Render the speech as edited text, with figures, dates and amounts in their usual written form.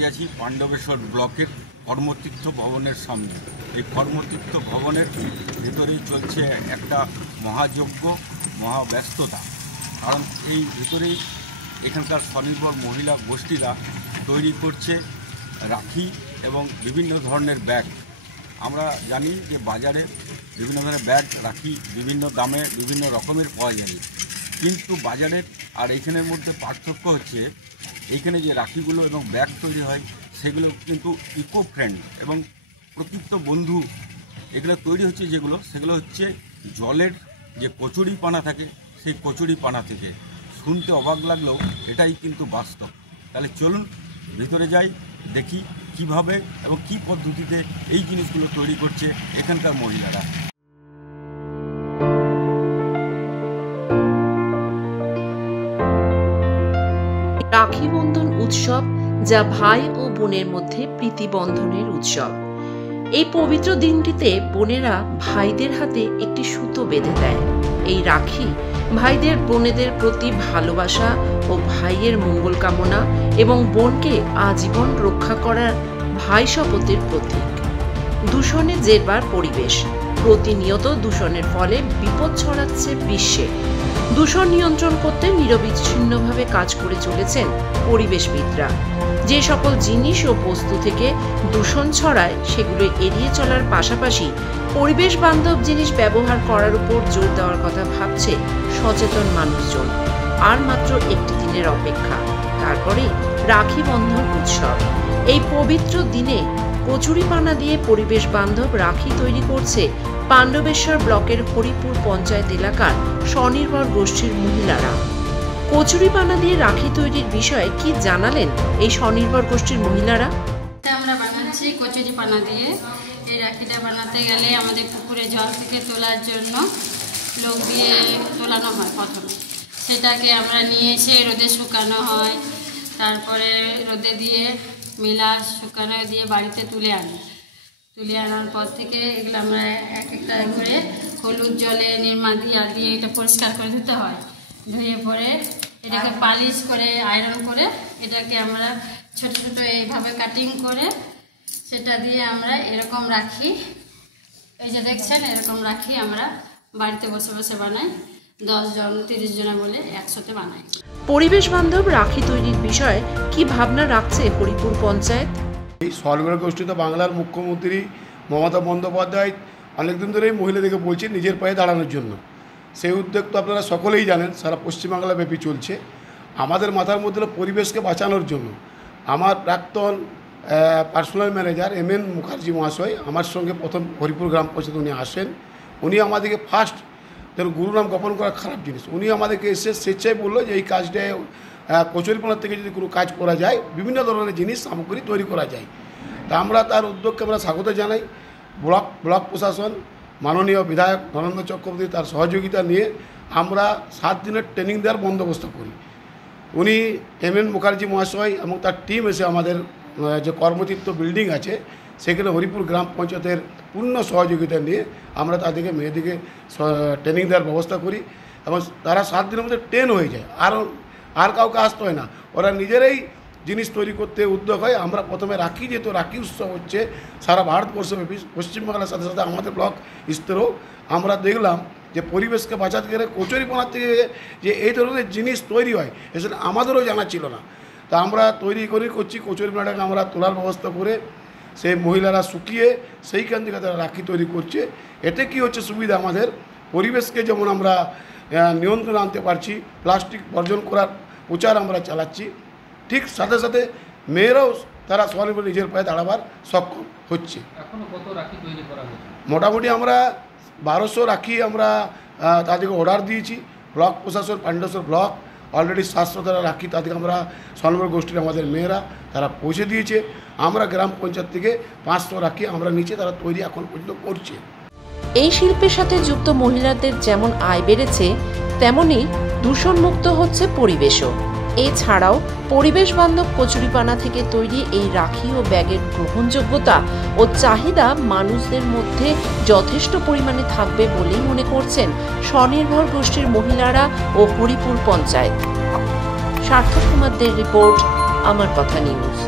দাঁড়িয়ে আছি পাণ্ডবেশ্বর ব্লকের কর্মতীর্থ ভবনের সামনে। এই কর্মতীর্থ ভবনের ভেতরেই চলছে একটা মহাযজ্ঞ, মহাব্যস্ততা। কারণ এই ভেতরেই এখানকার স্বনির্ভর মহিলা গোষ্ঠীরা তৈরি করছে রাখি এবং বিভিন্ন ধরনের ব্যাগ। আমরা জানি যে বাজারে বিভিন্ন ধরনের ব্যাগ, রাখি বিভিন্ন দামে বিভিন্ন রকমের পাওয়া যায়, কিন্তু বাজারের আর এইখানের মধ্যে পার্থক্য হচ্ছে এইখানে যে রাখিগুলো এবং ব্যাগ তৈরি হয় সেগুলো কিন্তু ইকো ফ্রেন্ড এবং প্রকৃত বন্ধু। এগুলো তৈরি হচ্ছে সেগুলো হচ্ছে জলের যে কচুরি পানা থাকে সেই কচুরি পানা থেকে। শুনতে অবাক লাগলেও এটাই কিন্তু বাস্তব। তাহলে চলুন ভিতরে যাই, দেখি কিভাবে এবং কি পদ্ধতিতে এই জিনিসগুলো তৈরি করছে এখানকার মহিলারা। রাখি বন্ধন উৎসব, যা ভাই ও বোনের মধ্যে প্রীতি বন্ধনের উৎসব। এই পবিত্র দিনটিতে বোনেরা ভাইদের হাতে একটি সুতো বেঁধে দেয়। এই রাখি ভাইদের বোনেদের প্রতি ভালোবাসা ও ভাইয়ের মঙ্গল কামনা এবং বোনকে আজীবন রক্ষা করার ভাই শপথের প্রতীক। দূষণে জেরবার পরিবেশ। প্রতিনিয়ত দূষণের ফলে বিপদ ছড়াচ্ছে বিশ্বে। দূষণ নিয়ন্ত্রণ করতে নিরবিচ্ছিন্নভাবে কাজ করে চলেছেন পরিবেশবিদরা। যে সকল জিনিস ও বস্তু থেকে দূষণ ছড়ায় সেগুলো এড়িয়ে চলার পাশাপাশি পরিবেশ বান্ধব জিনিস ব্যবহার করার উপর জোর দেওয়ার কথা ভাবছে সচেতন মানুষজন। আর মাত্র একটি দিনের অপেক্ষা, তারপরে রাখি বন্ধন উৎসব। এই পবিত্র দিনে কচুরি পানা দিয়ে পরিবেশ বান্ধব রাখি তৈরি করছে পাণ্ডবেশ্বর ব্লকের হরিপুর পঞ্চায়েত এলাকার স্বনির্ভর গোষ্ঠীর মহিলারা। কচুরি পানা দিয়ে রাখি তৈরির বিষয়ে কি জানালেন এই স্বনির্ভর গোষ্ঠীর মহিলারা? আমরা বানাচ্ছি কচুরি পানা দিয়ে। এই রাখিটা বানাতে গেলে আমাদের পুকুরে জল থেকে তোলার জন্য লোক দিয়ে তোলানো হয় প্রথমে। সেটাকে আমরা নিয়ে এসে রোদে শুকানো হয়, তারপরে রোদে দিয়ে মেলা শুকানো দিয়ে বাড়িতে তুলে আনার পর থেকে এগুলো আমরা এক একটা করে হলুদ জলে নির্মা দিয়ে এটা পরিষ্কার করে ধুতে হয়। ধুয়ে পরে এটাকে পালিশ করে আয়রন করে এটাকে আমরা ছোট ছোট এইভাবে কাটিং করে সেটা দিয়ে আমরা এরকম রাখি, এই যে দেখছেন এরকম রাখি আমরা বাড়িতে বসে বসে বানাই। 10 জন 30 জনা বলে একসাথে বানাই। পরিবেশ বান্ধব রাখি তৈরির বিষয়ে কি ভাবনা রাখছে হরিপুর পঞ্চায়েত? এই স্বনির্ভর গোষ্ঠী তো বাংলার মুখ্যমন্ত্রী মমতা বন্দ্যোপাধ্যায় অনেকদিন ধরেই মহিলাদেরকে বলছে নিজের পায়ে দাঁড়ানোর জন্য। সেই উদ্যোগ তো আপনারা সকলেই জানেন সারা পশ্চিমবাংলা ব্যাপী চলছে। আমাদের মাথার মধ্যে পরিবেশকে বাঁচানোর জন্য আমার প্রাক্তন পার্সোনাল ম্যানেজার MN মুখার্জি মহাশয় আমার সঙ্গে প্রথম হরিপুর গ্রাম পঞ্চায়েত উনি আসেন। উনি আমাদেরকে ফার্স্ট গুরু নাম গোপন করা খারাপ জিনিস, উনি আমাদেরকে এসে স্বেচ্ছায় বললো যে এই কাজটায় কচুরিপানার থেকে যদি কোনো কাজ করা যায়, বিভিন্ন ধরনের জিনিস সামগ্রী তৈরি করা যায়। তা আমরা তার উদ্যোগকে আমরা স্বাগত জানাই। ব্লক প্রশাসন মাননীয় বিধায়ক নরেন্দ্র চক্রবর্তী তার সহযোগিতা নিয়ে আমরা 7 দিনের ট্রেনিং দেওয়ার বন্দোবস্ত করি। উনি MN মুখার্জি মহাশয় এবং তার টিম এসে আমাদের যে কর্মতীর্থ বিল্ডিং আছে সেখানে হরিপুর গ্রাম পঞ্চায়েতের পূর্ণ সহযোগিতা নিয়ে আমরা তাদেরকে মেয়েদেরকে ট্রেনিং দেওয়ার ব্যবস্থা করি এবং তারা 7 দিনের মধ্যে ট্রেন হয়ে যায়। আর কাউকে আসতে হয় না, ওরা নিজেরাই জিনিস তৈরি করতে উদ্যোগ হয়। আমরা প্রথমে রাখি, যেহেতু রাখি উৎসব হচ্ছে সারা ভারতবর্ষব্যাপী, পশ্চিমবাংলার সাথে সাথে আমাদের ব্লক স্তরেও আমরা দেখলাম যে পরিবেশকে বাঁচাতে গেলে কচুরিপানার থেকে যে এই ধরনের জিনিস তৈরি হয় এসে আমাদেরও জানা ছিল না। তা আমরা করছি কচুরিপানাটাকে আমরা তোলার ব্যবস্থা করে সেই মহিলারা শুকিয়ে সেইখান থেকে তারা রাখি তৈরি করছে। এতে কি হচ্ছে সুবিধা, আমাদের পরিবেশকে যেমন আমরা নিয়ন্ত্রণে আনতে পারছি, প্লাস্টিক বর্জন করার প্রচার আমরা চালাচ্ছি, ঠিক সাথে সাথে মেয়েরাও তারা স্বনির্ভর নিজের পায়ে দাঁড়াবার সক্ষম হচ্ছে। এখনো কত রাখি তৈরি করা হচ্ছে? মোটামুটি আমরা 1200 রাখি আমরা তাদেরকে অর্ডার দিয়েছি। ব্লক প্রশাসন পাণ্ডবেশ্বর ব্লক অলরেডি 700 রাখি তাদেরকে আমরা স্বনির্ভর গোষ্ঠীর আমাদের মেয়েরা তারা পৌঁছে দিয়েছে। আমরা গ্রাম পঞ্চায়েত থেকে 500 রাখি আমরা নিচে তারা তৈরি এখন পর্যন্ত করছে। এই শিল্পের সাথে যুক্ত মহিলাদের যেমন আয় বেড়েছে, তেমনি দূষণমুক্ত হচ্ছে পরিবেশও। এছাড়াও পরিবেশ বান্ধব কচুরিপানা থেকে তৈরি এই রাখি ও ব্যাগের গ্রহণযোগ্যতা ও চাহিদা মানুষদের মধ্যে যথেষ্ট পরিমাণে থাকবে বলেই মনে করছেন স্বনির্ভর গোষ্ঠীর মহিলারা ও হরিপুর পঞ্চায়েত। সার্থক কুমারদের রিপোর্ট, আমার কথা নিউজ।